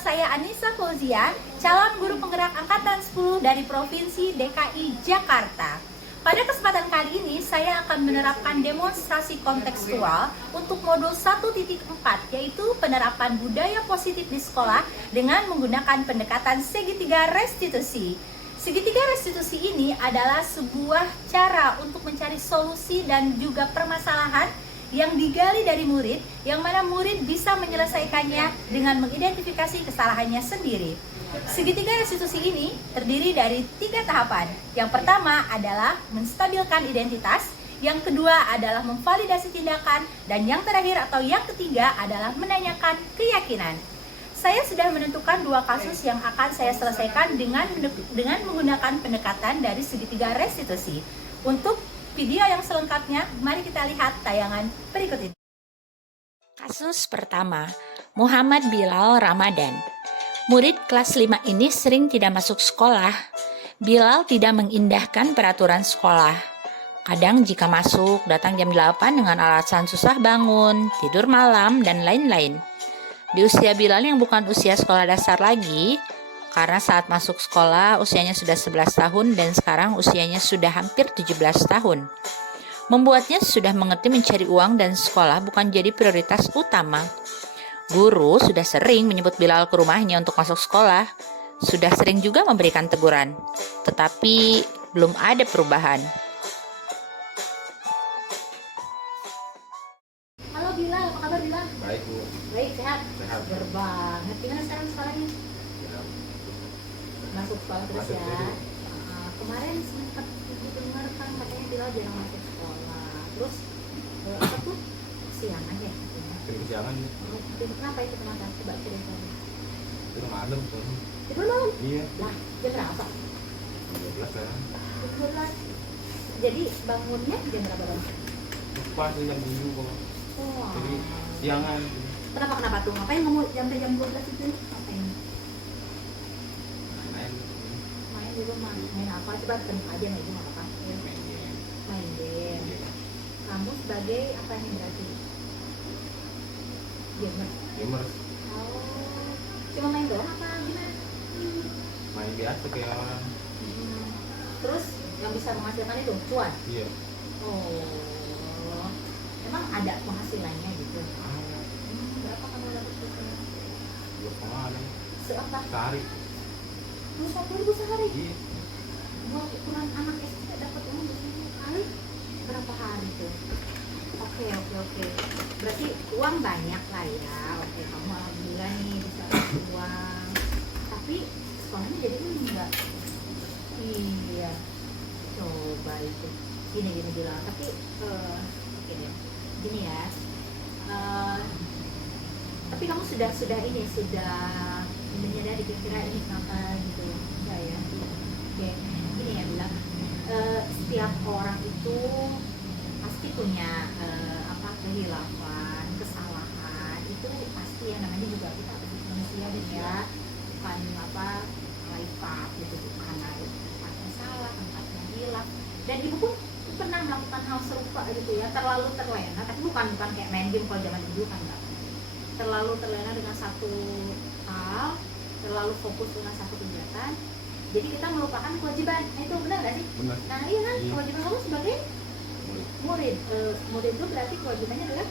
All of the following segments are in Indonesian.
saya Anissa Fauzian, calon guru penggerak angkatan 10 dari Provinsi DKI Jakarta. Pada kesempatan kali ini, saya akan menerapkan demonstrasi kontekstual untuk modul 1.4, yaitu penerapan budaya positif di sekolah dengan menggunakan pendekatan segitiga restitusi. Segitiga restitusi ini adalah sebuah cara untuk mencari solusi dan juga permasalahan yang digali dari murid, yang mana murid bisa menyelesaikannya dengan mengidentifikasi kesalahannya sendiri. Segitiga restitusi ini terdiri dari 3 tahapan. Yang pertama adalah menstabilkan identitas, yang kedua adalah memvalidasi tindakan, dan yang terakhir atau yang ketiga adalah menanyakan keyakinan. Saya sudah menentukan 2 kasus yang akan saya selesaikan dengan menggunakan pendekatan dari segitiga restitusi. Untuk video yang selengkapnya, mari kita lihat tayangan berikut ini. Kasus pertama, Muhammad Bilal Ramadan. Murid kelas 5 ini sering tidak masuk sekolah. Bilal tidak mengindahkan peraturan sekolah. Kadang jika masuk, datang jam 8 dengan alasan susah bangun, tidur malam, dan lain-lain. Di usia Bilal yang bukan usia sekolah dasar lagi, karena saat masuk sekolah usianya sudah 11 tahun dan sekarang usianya sudah hampir 17 tahun. Membuatnya sudah mengerti mencari uang dan sekolah bukan jadi prioritas utama. Guru sudah sering menyebut Bilal ke rumahnya untuk masuk sekolah. Sudah sering juga memberikan teguran. Tetapi belum ada perubahan. Halo Bilal, apa kabar Bilal? Baik Bu. Baik, sehat? Sehat. Seger banget. Gimana sekarang sekolahnya? Ya, Masuk sekolah terus Masuk ya? terus. Kemarin sempat dengar kan katanya Bilal jarang masuk sekolah. Terus apa tuh? Siangan ya? kesiangan nih. Kenapa itu kenapa? Coba cerita. Itu malam tuh. Tidur malam? Iya. Lah, jam berapa? 12 kan. 12. Jadi bangunnya jam berapa bang? Lupa tuh jam 7 kok. Wah. Jadi siangan. Kenapa tuh? Ngapain kamu jam 12 itu? Ngapain? Main. Main di rumah. Main apa? Coba tengok aja nih, itu nggak apa-apa. Ya. Main game. Main game. Iya. Kamu sebagai apa nih berarti? Gamer. Gamer. Oh, cuma main doang apa gimana? Main biasa kayak orang. Terus yang bisa menghasilkan itu cuan? Iya. Oh, emang ada penghasilannya gitu? Berapa kamu dapat duitnya? 2,5 Seapa? sehari. 21.000 sehari? Iya. Buat ukuran anak SD dapat uang 20.000 kali berapa hari tuh? Oke. Berarti uang banyak lah ya. Oke, kamu alhamdulillah nih bisa dapat uang. Tapi sekolahnya jadi enggak. Iya. Coba itu. Gini bilang. Tapi oke deh. Gini ya. Tapi kamu sudah menyadari kira-kira ini kenapa gitu? Enggak ya? Oke. Gini ya bilang. Setiap orang itu pasti punya kehilafan, kesalahan. Itu pasti ya, namanya juga kita manusia dan ya bukan malaikat gitu, bukan tempatnya salah, tempatnya hilaf. Dan ibu pun pernah melakukan hal serupa gitu ya, terlalu terlena, tapi bukan kayak main game kalau zaman dulu kan enggak. Terlalu terlena dengan satu hal, terlalu fokus dengan satu kegiatan. Jadi kita melupakan kewajiban. Nah, itu benar nggak sih? Benar. Nah iya kan, Iya. kewajiban kamu sebagai murid. Murid itu berarti kewajibannya adalah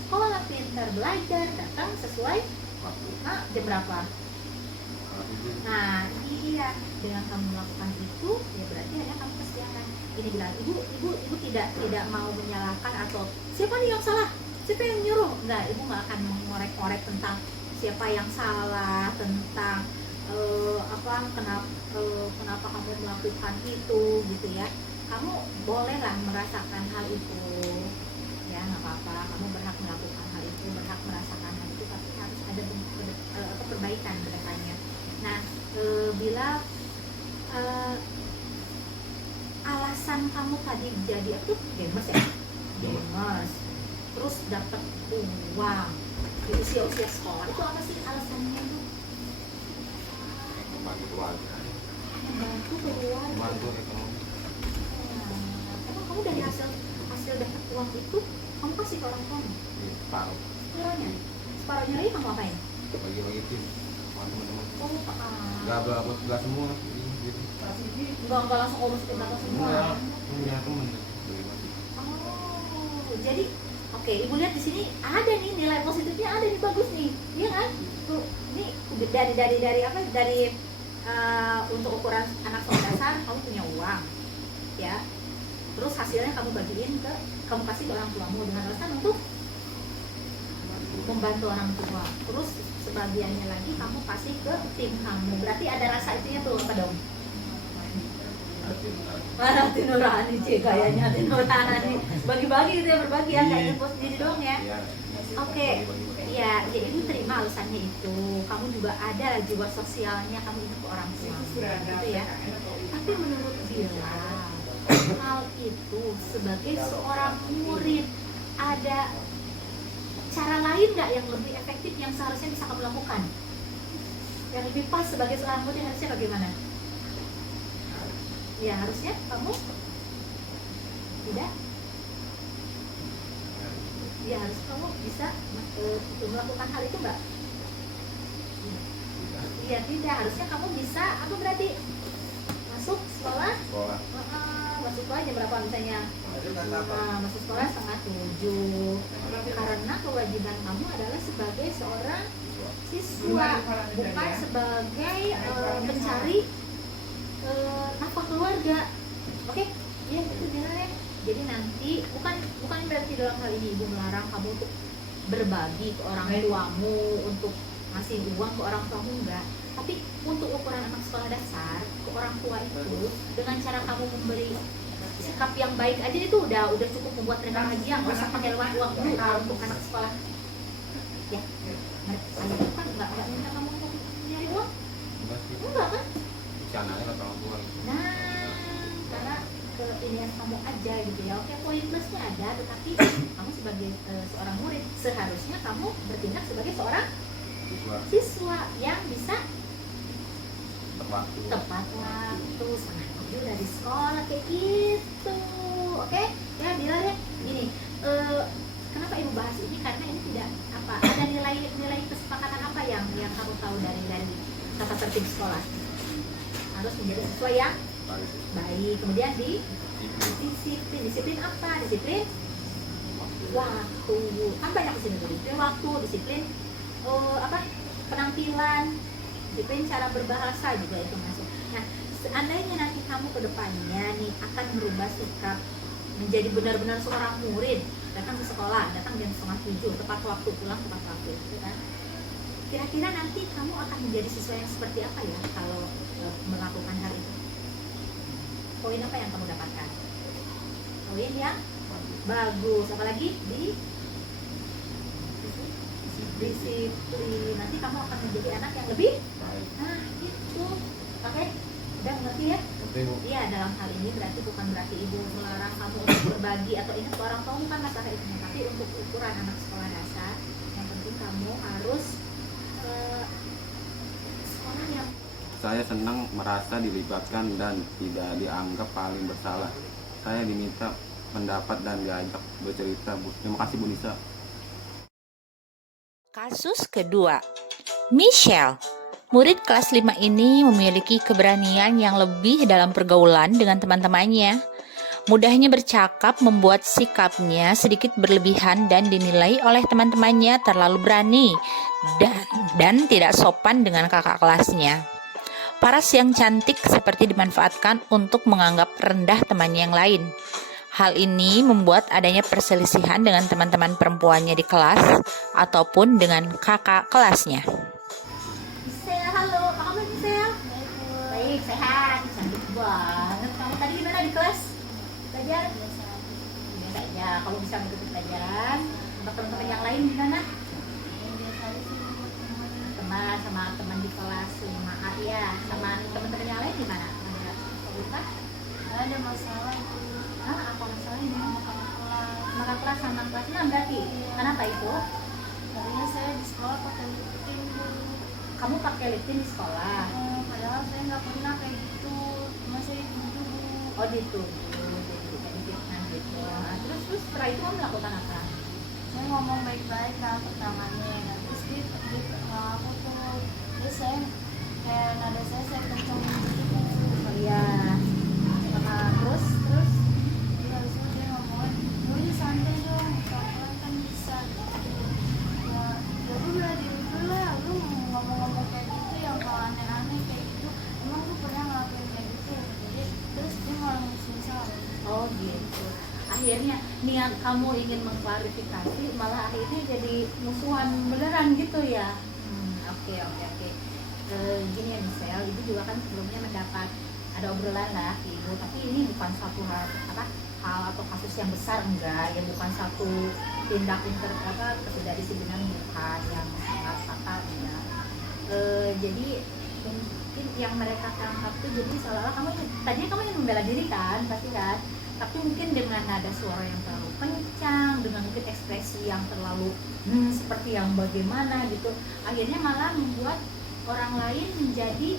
sekolah, pintar, belajar, datang sesuai waktu. Nah, jam berapa? Nah iya, dengan kamu melakukan itu ya berarti hanya kamu kesiangan. Ini bilang ibu tidak mau menyalahkan atau siapa nih yang salah, siapa yang nyuruh. Enggak, ibu nggak akan mengorek-orek tentang siapa yang salah, tentang kenapa kamu melakukan itu gitu ya. Kamu bolehlah merasakan hal itu ya, nggak apa-apa, kamu berhak melakukan hal itu, berhak merasakan hal itu, tapi harus ada perbaikan ke depannya. Nah, bila alasan kamu tadi jadi apa tuh? Gamers ya? Gamers. Terus dapat uang di usia sekolah, itu apa sih alasannya itu? Membantu keluarga. Membantu keluarga. Membantu ekonomi. Emang kamu dari hasil dapat uang itu kamu kasih ke orang tua? Iya, separuh. Separuhnya lagi kamu apain? Bagi-bagi tim. sama teman-teman. Oh, Gak semua gitu. Enggak langsung urus tim atau semua. Enggak, punya temen dari masih. Oh, jadi oke, ibu lihat di sini ada nih nilai positifnya, ada nih, bagus nih, iya kan? Tuh, ini dari apa? Dari untuk ukuran anak sekolah dasar kamu punya uang, ya. Terus hasilnya kamu kamu kasih ke orang tuamu dengan alasan untuk membantu orang tua. Terus sebagiannya lagi kamu kasih ke tim kamu. Berarti ada rasa itunya tuh apa dong? Hati nurani sih kayaknya, hati nurani. Bagi-bagi gitu ya, berbagi ya, kayak info sendiri doang ya. Iya. Oke, ya, jadi ibu terima alasannya itu. Kamu juga ada jiwa sosialnya, kamu itu ke orang tua, gitu ya. Tapi menurut Bila, hal itu sebagai seorang murid ada cara lain nggak yang lebih efektif yang seharusnya bisa kamu lakukan? Yang lebih pas sebagai seorang murid harusnya bagaimana? Ya harusnya kamu tidak. Ya harus kamu bisa melakukan hal itu nggak? Iya tidak. Harusnya kamu bisa. Apa berarti masuk sekolah? Masuk sekolah jam berapa misalnya? Masuk sekolah 6:30. Karena kewajiban kamu adalah sebagai seorang siswa, bukan sebagai pencari nafkah keluarga. Oke? Ya itu benar ya. Jadi nanti bukan berarti dalam hal ini ibu melarang kamu untuk berbagi ke orang tuamu, untuk ngasih uang ke orang tuamu, enggak. Tapi untuk ukuran anak sekolah dasar ke orang tua itu dengan cara kamu memberi sikap yang baik aja itu udah cukup membuat mereka bahagia. Nggak usah pakai uang dulu untuk anak sekolah. Ya, saya kan nggak minta kamu untuk nyari uang. Enggak kan? Cananya kata orang tua. Nah, karena keinian kamu aja gitu ya. Oke, poin plusnya ada, tetapi kamu sebagai seorang murid seharusnya kamu bertindak sebagai seorang siswa yang bisa tepat waktu, 6:30 dari sekolah kayak gitu. Oke? Ya, Bila ya. Gini, kenapa ibu bahas ini? Karena ini tidak ada nilai kesepakatan apa yang kamu tahu dari tata tertib sekolah. Harus menjadi siswa yang baik. Kemudian disiplin apa? Disiplin waktu. Kan banyak di sini, disiplin waktu, disiplin penampilan, disiplin cara berbahasa juga itu masuk. Nah, seandainya nanti kamu ke depannya nih akan merubah sikap menjadi benar-benar seorang murid, datang ke sekolah, datang jam 6:30, tepat waktu, pulang tepat waktu, gitu kan? Kira-kira nanti kamu akan menjadi siswa yang seperti apa ya kalau melakukan hal itu? Poin apa yang kamu dapatkan? Poin yang bagus, apalagi disiplin. Nanti kamu akan menjadi anak yang lebih itu. Oke, udah mengerti ya? Iya, dalam hal ini bukan berarti ibu melarang kamu untuk berbagi atau ingat ke orang tua, bukan masalah itu, tapi untuk ukuran anak sekolah dasar yang penting kamu harus sekolah yang. Saya senang merasa dilibatkan dan tidak dianggap paling bersalah. Saya diminta pendapat dan diajak bercerita. Terima kasih Bu Nisa. Kasus kedua, Michelle. Murid kelas 5 ini memiliki keberanian yang lebih dalam pergaulan dengan teman-temannya. Mudahnya bercakap membuat sikapnya sedikit berlebihan dan dinilai oleh teman-temannya terlalu berani dan tidak sopan dengan kakak kelasnya. Paras yang cantik seperti dimanfaatkan untuk menganggap rendah temannya yang lain. Hal ini membuat adanya perselisihan dengan teman-teman perempuannya di kelas ataupun dengan kakak kelasnya. Michelle, halo, apa kabar Michelle? Baik, sehat, cantik banget. Kamu tadi gimana di kelas? Belajar? Biasa aja. Kamu bisa mengikuti pelajaran. Untuk teman-teman yang lain gimana? Sama teman di kelas 5A ya. Sama teman-teman yang lain gimana? Ada masalah itu. Apa masalahnya? Makan kelas sama kelas 6 berarti. Kenapa itu? Karena saya di sekolah pakai liptin. Kamu pakai liptin di sekolah? Padahal saya nggak pernah kayak gitu. Cuma saya dituduh. Oh dituduh. Jadi fitnah gitu. Nah, terus setelah itu kamu melakukan apa? Saya ngomong baik-baik kan pertamanya. Terus dia aku tuh. Terus saya niat kamu ingin mengklarifikasi malah akhirnya jadi musuhan beneran gitu ya. Oke. Gini ya Michelle, ibu juga kan sebelumnya mendapat ada obrolan lah ke ibu, tapi ini bukan satu hal atau kasus yang besar, enggak ya, bukan satu tindak ketidakdisiplinan, bukan yang sangat fatal ya. Jadi mungkin yang mereka tangkap tuh jadi seolah-olah tadinya kamu yang membela diri kan, pasti kan, tapi mungkin dengan nada suara yang terlalu kencang, dengan mungkin ekspresi yang terlalu seperti yang bagaimana gitu, akhirnya malah membuat orang lain menjadi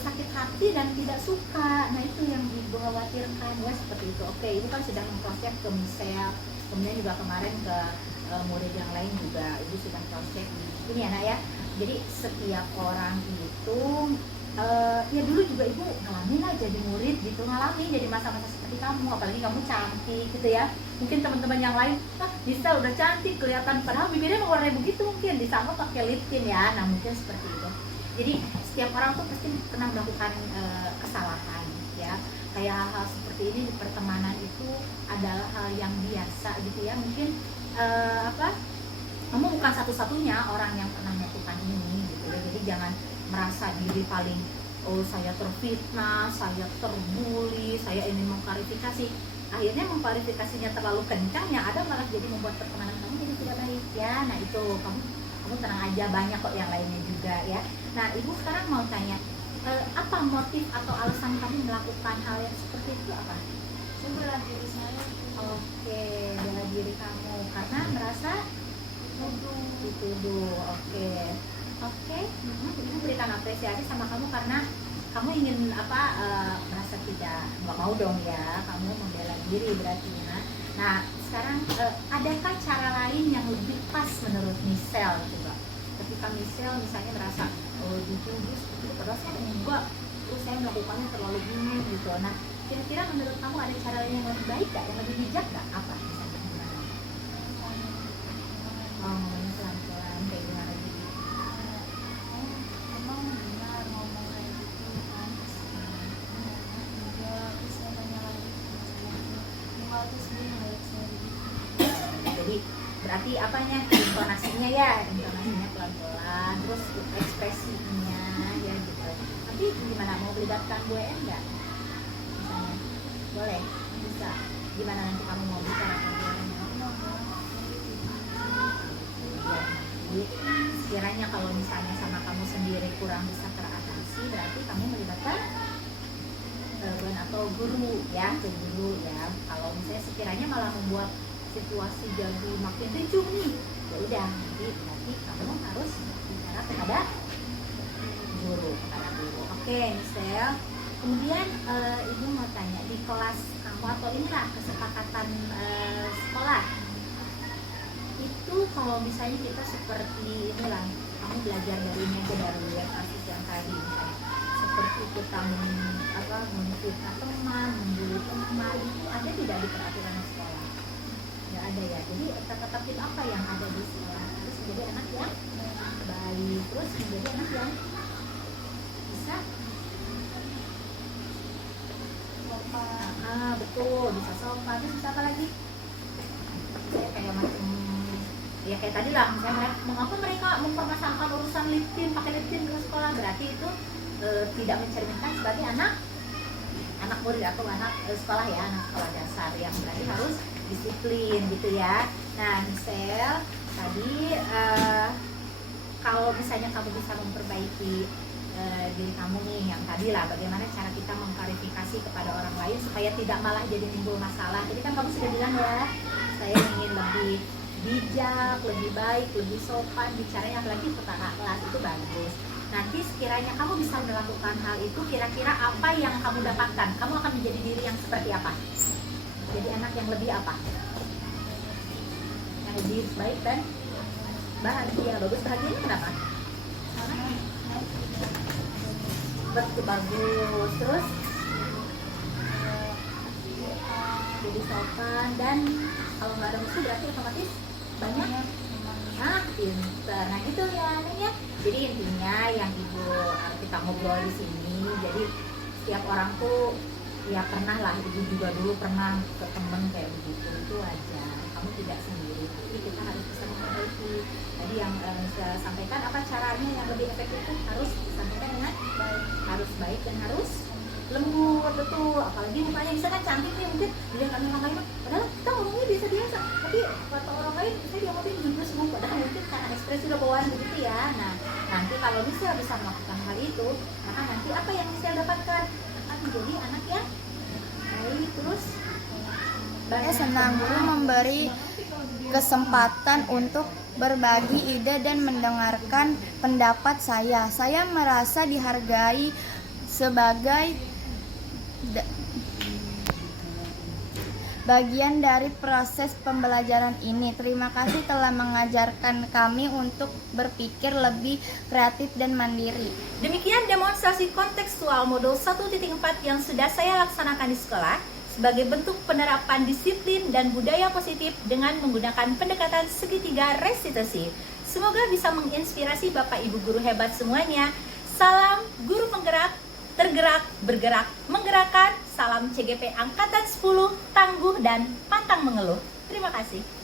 sakit hati dan tidak suka. Nah itu yang ibu khawatirkan ya, seperti itu. Oke, ibu kan sedang cross check ke Michelle, kemudian juga kemarin ke murid yang lain juga ibu sedang cross check ini anak ya. Jadi setiap orang itu ya dulu juga ibu ngalamin lah jadi murid gitu, ngalamin jadi masa-masa seperti kamu, apalagi kamu cantik gitu ya. Mungkin teman-teman yang lain bisa udah cantik kelihatan, padahal bibirnya warnanya begitu, mungkin disangka pakai lip tint ya. Nah mungkin seperti itu. Jadi setiap orang tuh pasti pernah melakukan kesalahan ya. Kayak hal-hal seperti ini di pertemanan itu adalah hal yang biasa gitu ya. Mungkin kamu bukan satu-satunya orang yang pernah melakukan ini gitu ya. Jadi jangan merasa diri paling saya terfitnah, saya terbuli, saya ingin mengklarifikasi. Akhirnya mengklarifikasinya terlalu kencang, yang ada malah jadi membuat pertemanan kamu jadi tidak baik ya. Nah itu kamu tenang aja, banyak kok yang lainnya juga ya. Nah ibu sekarang mau tanya, apa motif atau alasan kamu melakukan hal yang seperti itu apa? Saya bela diri saya. Oke, bela diri kamu karena merasa dituduh. Oke. Ibu berikan apresiasi sama kamu karena kamu ingin merasa nggak mau dong ya, kamu membela diri berarti ya. Nah sekarang adakah cara lain yang lebih pas menurut Michelle coba? Ketika Michelle misalnya merasa dituduh seperti itu, padahal saya enggak, terus saya melakukannya terlalu dingin gitu. Nah kira-kira menurut kamu ada cara lain yang lebih baik gak, yang lebih bijak gak? Apa misalnya gimana? Ngomongnya pelan-pelan kayak gimana gitu? Emang benar ngomong kayak gitu kan, terus saya tanya lagi terus dia ngeliat saya gitu. Jadi berarti intonasinya pelan-pelan, terus ekspresinya ya gitu. Tapi gimana, mau melibatkan Bu En nggak? Misalnya, boleh, bisa. Gimana nanti kamu mau bicara sama Bu En? Ya, jadi sekiranya kalau misalnya sama kamu sendiri kurang bisa teratasi, berarti kamu melibatkan Bu En atau guru ya, ke guru ya. Kalau misalnya sekiranya malah membuat situasi jadi makin ricuh nih, ya udah nanti kamu harus bicara kepada guru. Oke, Michelle. Kemudian ibu mau tanya, di kelas kamu atau inilah kesepakatan sekolah itu, kalau misalnya kita seperti inilah, kamu belajar dari ini aja, dari kasus yang tadi misalnya, seperti kita memfitnah teman, membuli teman, itu ada tidak di peraturan sekolah? Nggak ada ya. Jadi tertib apa yang ada di sekolah? Harus menjadi anak yang baik, terus menjadi anak yang bisa sopan. Betul, bisa sopan. Terus bisa apa lagi? Kayak ya kayak tadi lah, misalnya mengapa mereka mempermasalahkan urusan lip tint, pakai lip tint ke sekolah, berarti itu tidak mencerminkan sebagai anak murid atau anak sekolah ya, anak sekolah dasar yang berarti harus disiplin gitu ya. Nah Michelle, tadi kalau misalnya kamu bisa memperbaiki diri kamu nih, yang tadi lah, bagaimana cara kita mengklarifikasi kepada orang lain supaya tidak malah jadi timbul masalah. Jadi kan kamu sudah bilang ya, saya ingin lebih bijak, lebih baik, lebih sopan bicaranya, apalagi tentang kelas itu bagus. Nanti sekiranya kamu bisa melakukan hal itu, kira-kira apa yang kamu dapatkan? Kamu akan menjadi diri yang seperti apa? Jadi anak yang lebih apa? Yang lebih baik dan bahagia. Bagus, bahagianya kenapa? Betul, bagus. Terus jadi sopan, dan kalau nggak ada musuh berarti otomatis banyak pinter. Nah gitu ya ya. Jadi intinya yang kita ngobrol di sini, jadi setiap orang tuh Ya pernah lah, ibu juga dulu pernah ke temen kayak begitu, itu wajar, kamu tidak sendiri, tapi kita harus bisa memperbaiki. Tadi yang saya sampaikan, apa caranya yang lebih efektif itu harus disampaikan dengan baik, harus baik dan harus lembut, betul. Apalagi mukanya misalkan cantik nih, mungkin dilihat orang lain, padahal kita ngomongnya biasa-biasa, tapi kata orang lain kita diomongin jurus bu, padahal mungkin karena ekspresi udah bawaan begitu ya. Nah, nanti kalau Michelle bisa melakukan hal itu, maka nanti apa yang Michelle dapatkan akan menjadi anak yang baik, terus Saya senang guru memberi kesempatan untuk berbagi ide dan mendengarkan pendapat saya. Saya merasa dihargai sebagai bagian dari proses pembelajaran ini. Terima kasih telah mengajarkan kami untuk berpikir lebih kreatif dan mandiri. demikian demonstrasi kontekstual modul 1.4 yang sudah saya laksanakan di sekolah sebagai bentuk penerapan disiplin dan budaya positif dengan menggunakan pendekatan segitiga restitusi. Semoga bisa menginspirasi Bapak Ibu guru hebat semuanya. Salam guru penggerak, tergerak, bergerak, menggerakkan. Salam CGP Angkatan 10, tangguh dan pantang mengeluh. Terima kasih.